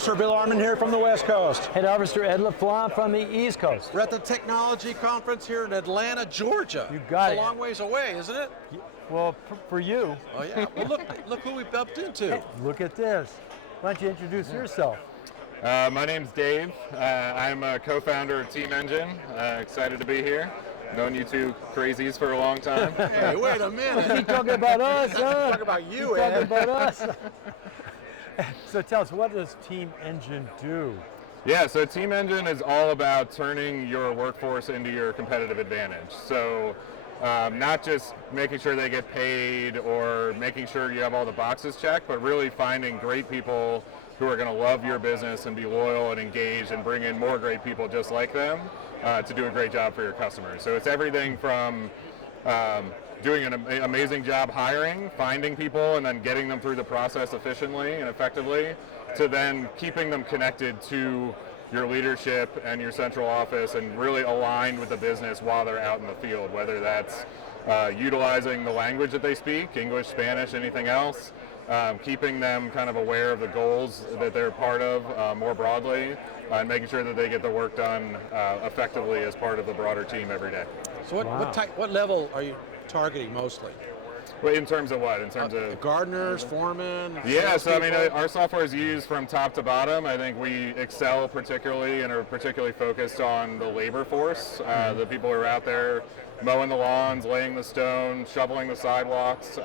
Officer Bill Arman here from the West Coast. Head Officer Ed LaFlamme from the East Coast. We're at the Technology Conference here in Atlanta, Georgia. You got it. It's a long ways away, isn't it? Well, for you. Oh yeah. Well, look who we bumped into. Hey, look at this. Why don't you introduce yourself? My name's Dave. I'm a co-founder of Team Engine. Excited to be here. Known you two crazies for a long time. Hey, wait a minute. He's talking about us, huh? Talk about you, He's Ed. talking about us. So tell us, what does Team Engine do? Yeah, so Team Engine is all about turning your workforce into your competitive advantage. So not just making sure they get paid or making sure you have all the boxes checked, but really finding great people who are going to love your business and be loyal and engaged and bring in more great people just like them to do a great job for your customers. So it's everything from doing an amazing job hiring, finding people, and then getting them through the process efficiently and effectively, to then keeping them connected to your leadership and your central office and really aligned with the business while they're out in the field, whether that's utilizing the language that they speak, English, Spanish, anything else, keeping them kind of aware of the goals that they're part of more broadly, and making sure that they get the work done effectively as part of the broader team every day. So what level are you targeting mostly? Well, in terms of what? In terms of gardeners, foremen? Yeah, so I mean, our software is used from top to bottom. I think we excel particularly and are particularly focused on the labor force, the people who are out there mowing the lawns, laying the stone, shoveling the sidewalks.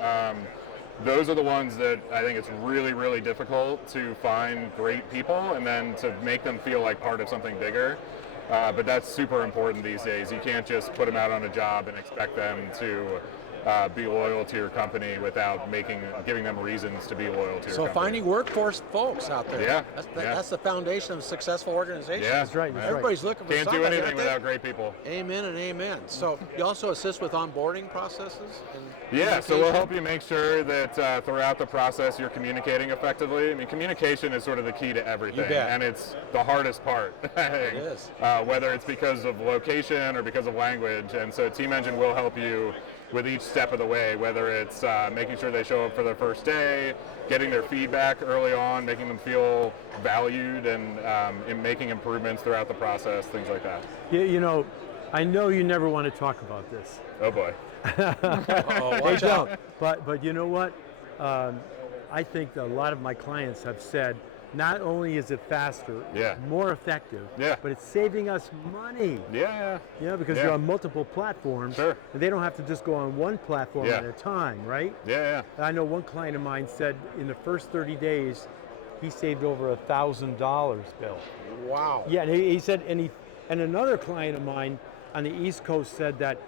Those are the ones that I think it's really, really difficult to find great people and then to make them feel like part of something bigger. But that's super important these days. You can't just put them out on a job and expect them to be loyal to your company without giving them reasons to be loyal to your company. So finding workforce folks out there. Yeah. That's the foundation of a successful organization. Yeah. That's right. Everybody's looking for Can't do somebody, anything aren't they? without great people. Amen and amen. So you also assist with onboarding processes? And Yeah, so we'll help you make sure that throughout the process you're communicating effectively. I mean, communication is sort of the key to everything. You bet. And it's the hardest part. It is. Whether it's because of location or because of language. And so Team Engine will help you with each step of the way, whether it's making sure they show up for their first day, getting their feedback early on, making them feel valued, and in making improvements throughout the process, things like that. You know, I know you never want to talk about this. Oh boy. Watch out. But you know what? I think that a lot of my clients have said, not only is it faster, more effective, but it's saving us money. Yeah. You know, because you're on multiple platforms, Sure. and they don't have to just go on one platform at a time, right? Yeah. I know one client of mine said in the first 30 days, he saved over $1,000, Bill. Wow. Yeah, and he said, and another client of mine on the East Coast said that,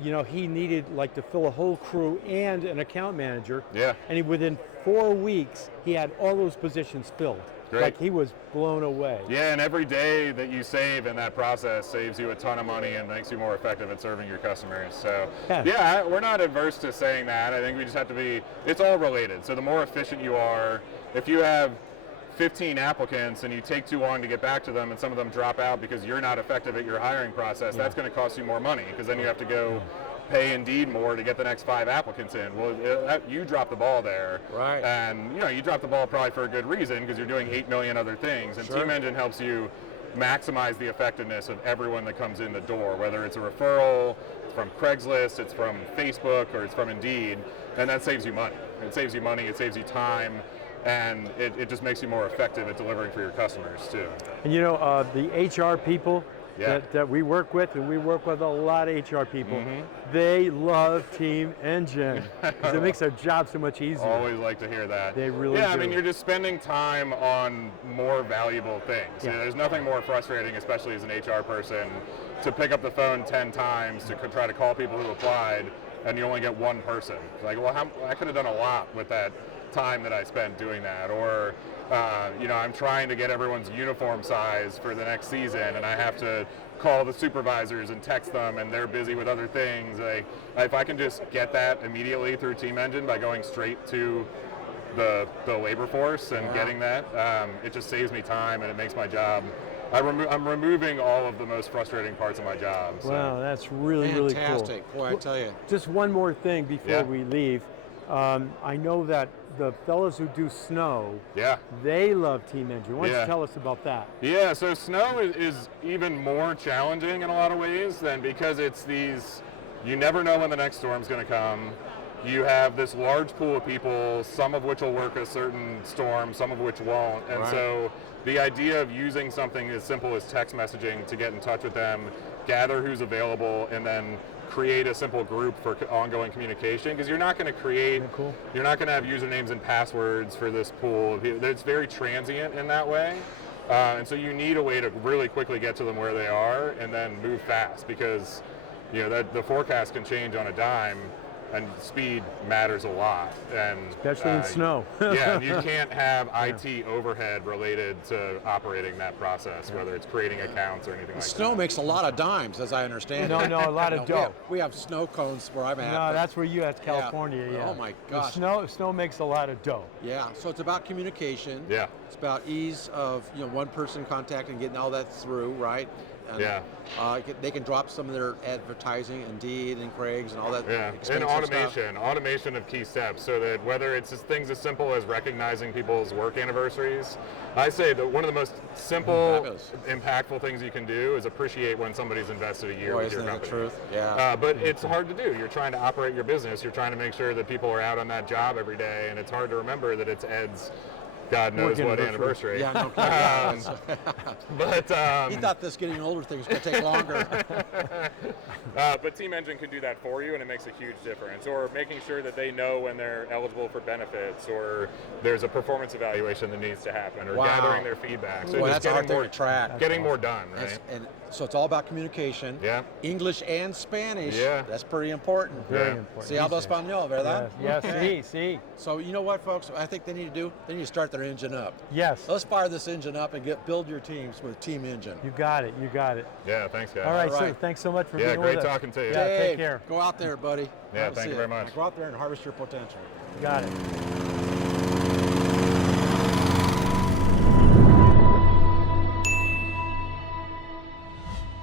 you know, he needed like to fill a whole crew and an account manager. Yeah. And within 4 weeks, he had all those positions filled. Great. Like he was blown away. Yeah, and every day that you save in that process saves you a ton of money and makes you more effective at serving your customers. So we're not adverse to saying that. I think we just have to be, it's all related. So the more efficient you are, if you have 15 applicants and you take too long to get back to them and some of them drop out because you're not effective at your hiring process, that's going to cost you more money because then you have to go pay Indeed more to get the next 5 applicants in. Well, you dropped the ball there. Right. And you dropped the ball probably for a good reason because you're doing 8 million other things. And Sure. Team Engine helps you maximize the effectiveness of everyone that comes in the door, whether it's a referral, it's from Craigslist, it's from Facebook, or it's from Indeed, and that saves you money. It saves you money, it saves you time, and it just makes you more effective at delivering for your customers too. And you know, the HR people that we work with, and we work with a lot of HR people, they love Team Engine because it makes their job so much easier. Always like to hear that. They really do. I mean, you're just spending time on more valuable things. Yeah. There's nothing more frustrating, especially as an HR person, to pick up the phone 10 times to try to call people who applied, and you only get one person. It's like, well, I could have done a lot with that time that I spent doing that. Or I'm trying to get everyone's uniform size for the next season, and I have to call the supervisors and text them, and they're busy with other things. If I can just get that immediately through Team Engine by going straight to the labor force and getting that, it just saves me time and it makes my job. I'm removing all of the most frustrating parts of my job. So. Wow, that's really, really cool. Fantastic. Boy, I tell you. Just one more thing before we leave. I know that the fellows who do snow, Yeah. they love Team Engine. Why don't Yeah. you tell us about that? Yeah, so snow is even more challenging in a lot of ways than because it's these, you never know when the next storm's going to come. You have this large pool of people, some of which will work a certain storm, some of which won't. And Right. so the idea of using something as simple as text messaging to get in touch with them, gather who's available, and then create a simple group for ongoing communication, because you're not going to create, Cool. you're not going to have usernames and passwords for this pool of people. It's very transient in that way. And so you need a way to really quickly get to them where they are and then move fast, because the forecast can change on a dime, and speed matters a lot. And Especially in snow. yeah, and you can't have IT overhead related to operating that process, whether it's creating accounts or anything like Snow that. makes a lot of dimes, as I understand No, it. no, a lot of dough. We have snow cones where I'm at. No, but- that's where you at California. Yeah. Oh my The gosh. snow makes a lot of dough. Yeah, so it's about communication. Yeah. It's about ease of one person contacting, getting all that through, right? And, Yeah. They can drop some of their advertising, Indeed and Craig's and all that. Yeah, and expensive automation of key steps, so that whether it's just things as simple as recognizing people's work anniversaries, I say that one of the most simple, Fabulous. impactful things you can do is appreciate when somebody's invested a year Boy, with your isn't that company. the truth? Yeah. But it's hard to do. You're trying to operate your business. You're trying to make sure that people are out on that job every day, and it's hard to remember that it's Ed's God knows Work what anniversary. anniversary. Yeah, no kidding. But He thought this getting older thing was going to take longer. but Team Engine can do that for you, and it makes a huge difference. Or making sure that they know when they're eligible for benefits, or there's a performance evaluation that needs to happen, or Wow. gathering their feedback. So Boy, just that's a hard getting thing more, to track. getting more done, right? And so it's all about communication. Yeah. English and Spanish. Yeah. That's pretty important. Very Yeah. important. Si habla español, ¿verdad? Yes, Okay. see. So you know what, folks? I think they need to do. They need to start their engine up. Yes, Let's fire this engine up and build your teams with Team Engine. you got it. Yeah, thanks, guys. All right, All sir, right. thanks so much for Yeah, being great with us. talking to you. Yeah, take Dave, care. Go out there, buddy. Yeah, Love to thank see you it. very much. Go out there and harvest your potential. Got it.